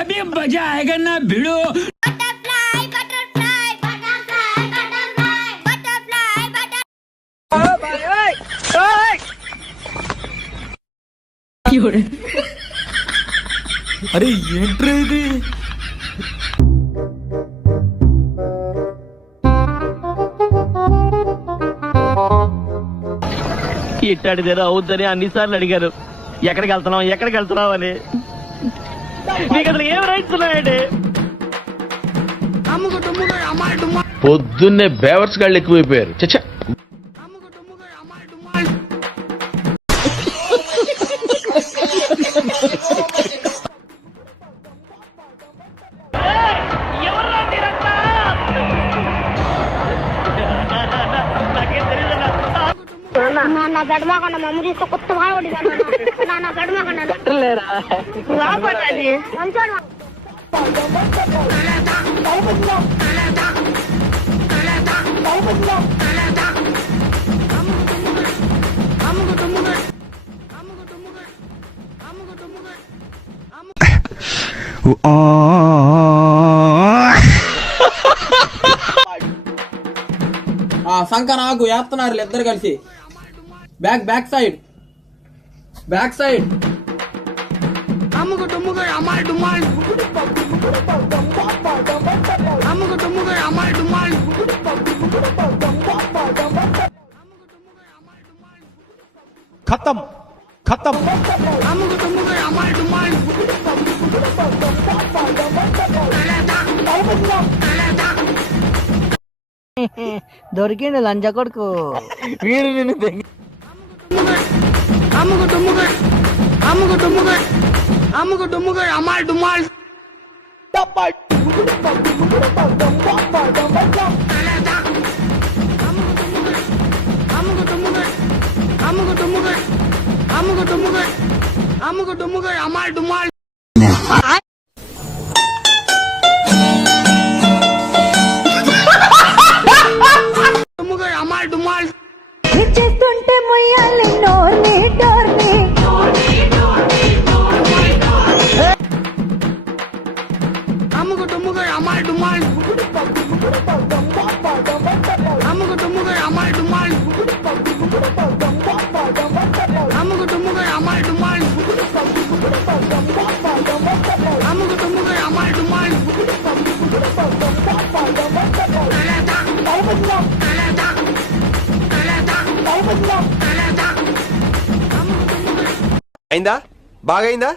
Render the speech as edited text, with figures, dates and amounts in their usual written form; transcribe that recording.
अभी मजा आएगा ना भिड़ो। అరే ఏంట్రా ఇది? ఇట్టాడిదేనా అవుద్దని అన్నిసార్లు అడిగారు. ఎక్కడికి వెళ్తున్నావు అని. మీకు అసలు ఏం రైట్స్ ఉన్నాయండి? పొద్దున్నే బేవర్స్ గాళ్ళు ఎక్కువైపోయారు. చచ్చా నా గడమ కన్నా మమ్మీ కొత్త బాగుంది నా గడమ కన్నా సంక నాకు వేస్తున్నారు ఇద్దరు కలిసి. బ్యాక్ సైడ్ అమ్ముకు టుమ్ముకు అమ్మాయి డుమ్మాయి అమ్ముకు టుమ్ముకు అమ్మాయి డుమ్మాయి ఖతం అమ్ముకు టుమ్ముకు అమ్మాయి డుమ్మాయి దొరికిండు లంజ కొడుకు. వీడు నిన్ను అమ్ముకు టుమ్ముకు అమ్మాయి డుమ్మాయి అమ్ముకు టుమ్ముకు అమ్మాయి డుమ్మాయి చేస్తుంటే మొయ్యాలి నోర్ని డోర్ని. అమ్ముకు టుమ్ముకు అమ్మాయి డుమ్మాయి అమ్ముకు టుమ్ముకు అమ్మాయి డుమ్మాయి అమ్ముకు టుమ్ముకు అమ్మాయి డుమ్మాయి అమ్ముకు టుమ్ముకు అమ్మాయి డుమ్మాయి అయిందా? బాగైందా?